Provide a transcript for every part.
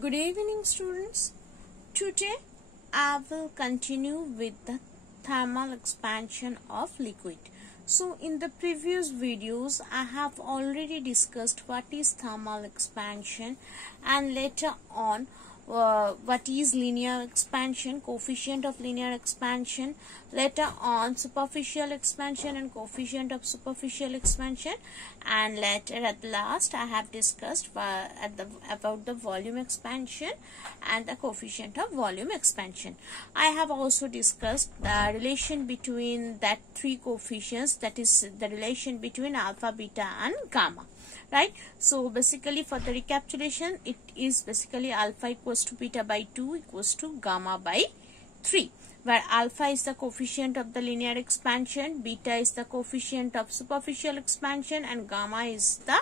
Good evening, students. Today I will continue with the thermal expansion of liquid. So in the previous videos I have already discussed what is thermal expansion and later on what is linear expansion, coefficient of linear expansion, later on superficial expansion and coefficient of superficial expansion, and later at last I have discussed about the volume expansion and the coefficient of volume expansion. I have also discussed the relation between that three coefficients, that is the relation between alpha, beta and gamma. Right, so basically for the recapitulation, it is basically alpha equals to beta by 2 equals to gamma by 3, where alpha is the coefficient of the linear expansion, beta is the coefficient of superficial expansion, and gamma is the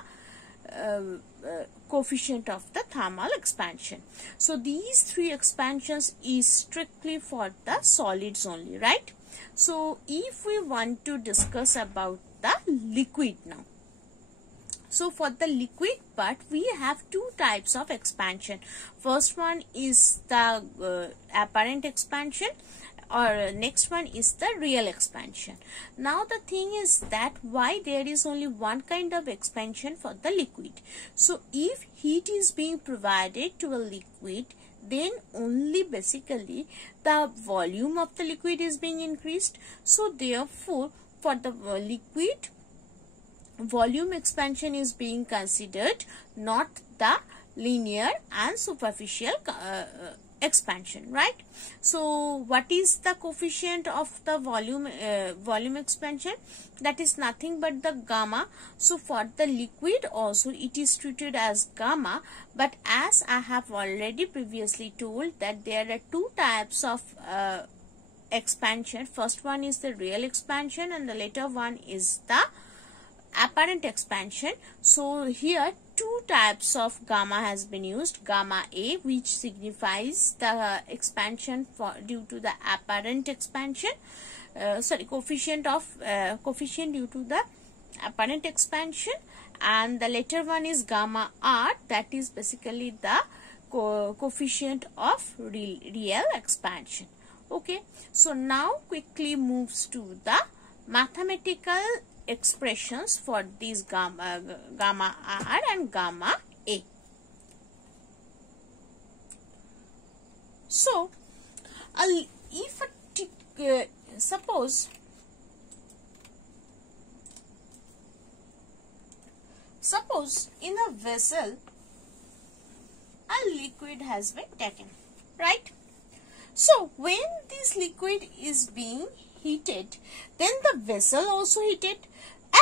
coefficient of the thermal expansion. So these three expansions is strictly for the solids only, right? So if we want to discuss about the liquid now, so for the liquid part, we have two types of expansion. First one is the apparent expansion, or next one is the real expansion. Now the thing is that why there is only one kind of expansion for the liquid. So if heat is being provided to a liquid, then only basically the volume of the liquid is being increased. So therefore for the liquid, volume expansion is being considered, not the linear and superficial expansion, right? So what is the coefficient of the volume expansion? That is nothing but the gamma. So for the liquid also it is treated as gamma, but as I have already previously told that there are two types of expansion. First one is the real expansion and the later one is the apparent expansion. So here two types of gamma has been used. Gamma A, which signifies the expansion due to the apparent expansion, coefficient due to the apparent expansion, and the later one is gamma R, that is basically the coefficient of real expansion. Okay, so now quickly moves to the mathematical expressions for these gamma R and gamma A. So if suppose in a vessel a liquid has been taken, right? So when this liquid is being heated, then the vessel also heated.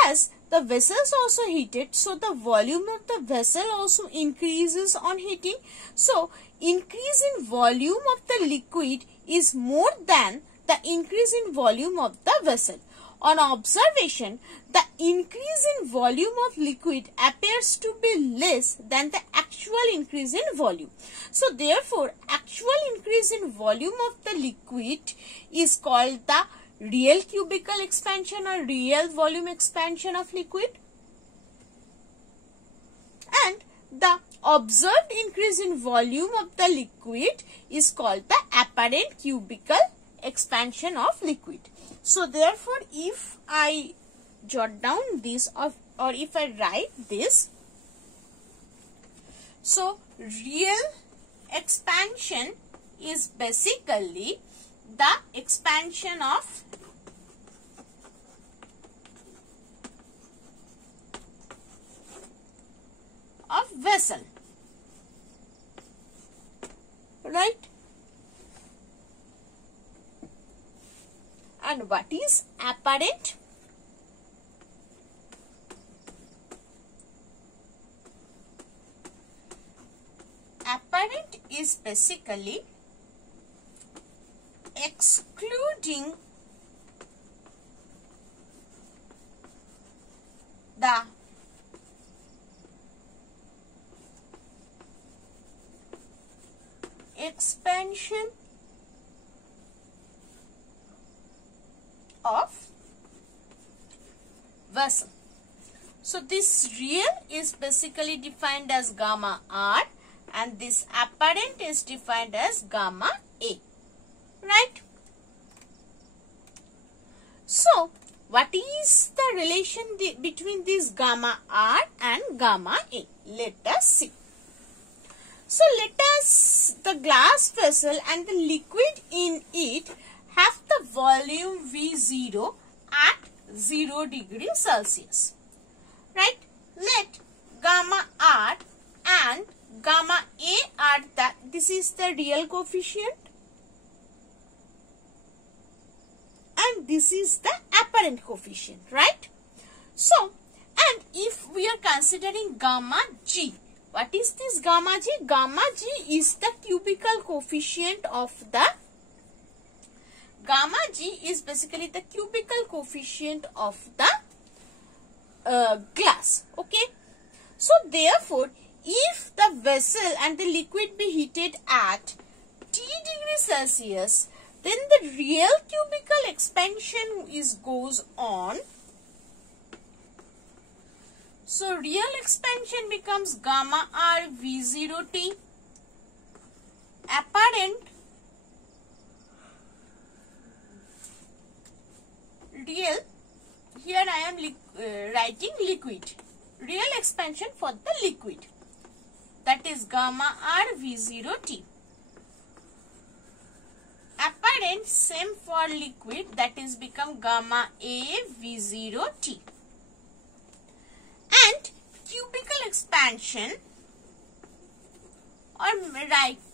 As the vessels also heated, so the volume of the vessel also increases on heating. So increase in volume of the liquid is more than the increase in volume of the vessel. On observation, the increase in volume of liquid appears to be less than the actual increase in volume. So therefore, actual increase in volume of the liquid is called the real cubical expansion or real volume expansion of liquid, and the observed increase in volume of the liquid is called the apparent cubical expansion of liquid. So therefore if I jot down this or if I write this, so real expansion is basically the expansion of vessel, right? And what is apparent? Apparent is basically excluding the expansion of vessel. So this real is basically defined as gamma R and this apparent is defined as gamma A, right? So, what is the relation between this gamma R and gamma A? Let us see. So, let us, the glass vessel and the liquid in it have the volume V0 at 0 degree Celsius, right? Let gamma R and gamma A are this is the real coefficient and this is the apparent coefficient, right? So, and if we are considering gamma G, what is this gamma G? Gamma G is the cubical coefficient of the, gamma G is basically the cubical coefficient of the glass, okay? So, therefore, if the vessel and the liquid be heated at T degree Celsius, then the real cubical expansion goes on. So, real expansion becomes gamma R V0T. Apparent, real, here I am writing liquid. Real expansion for the liquid, that is gamma R V0T. Apparent, same for liquid, that is become gamma A V0T. And cubical expansion, or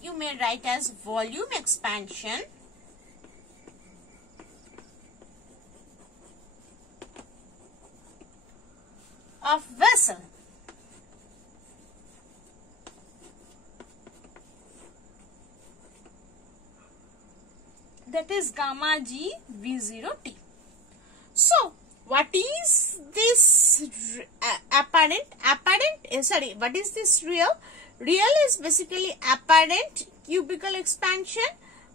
you may write as volume expansion, of vessel, that is gamma G V0T. So, what is this apparent? What is this real? Real is basically apparent cubical expansion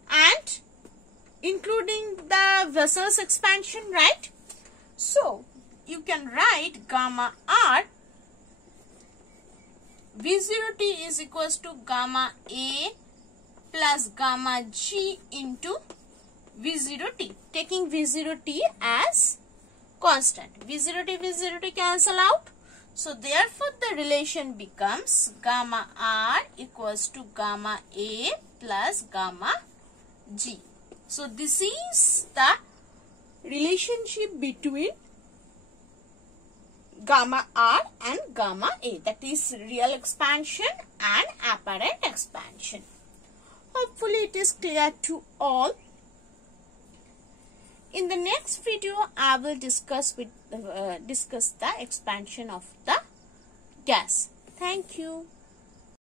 and including the vessel's expansion, right? So, you can write gamma R V0T is equals to gamma A plus gamma G into V0T, taking V0T as constant. V0T cancel out. So, therefore, the relation becomes gamma R equals to gamma A plus gamma G. So, this is the relationship between gamma R and gamma A, that is real expansion and apparent expansion. Hopefully, it is clear to all. In the next video, I will discuss the expansion of the gas. Thank you.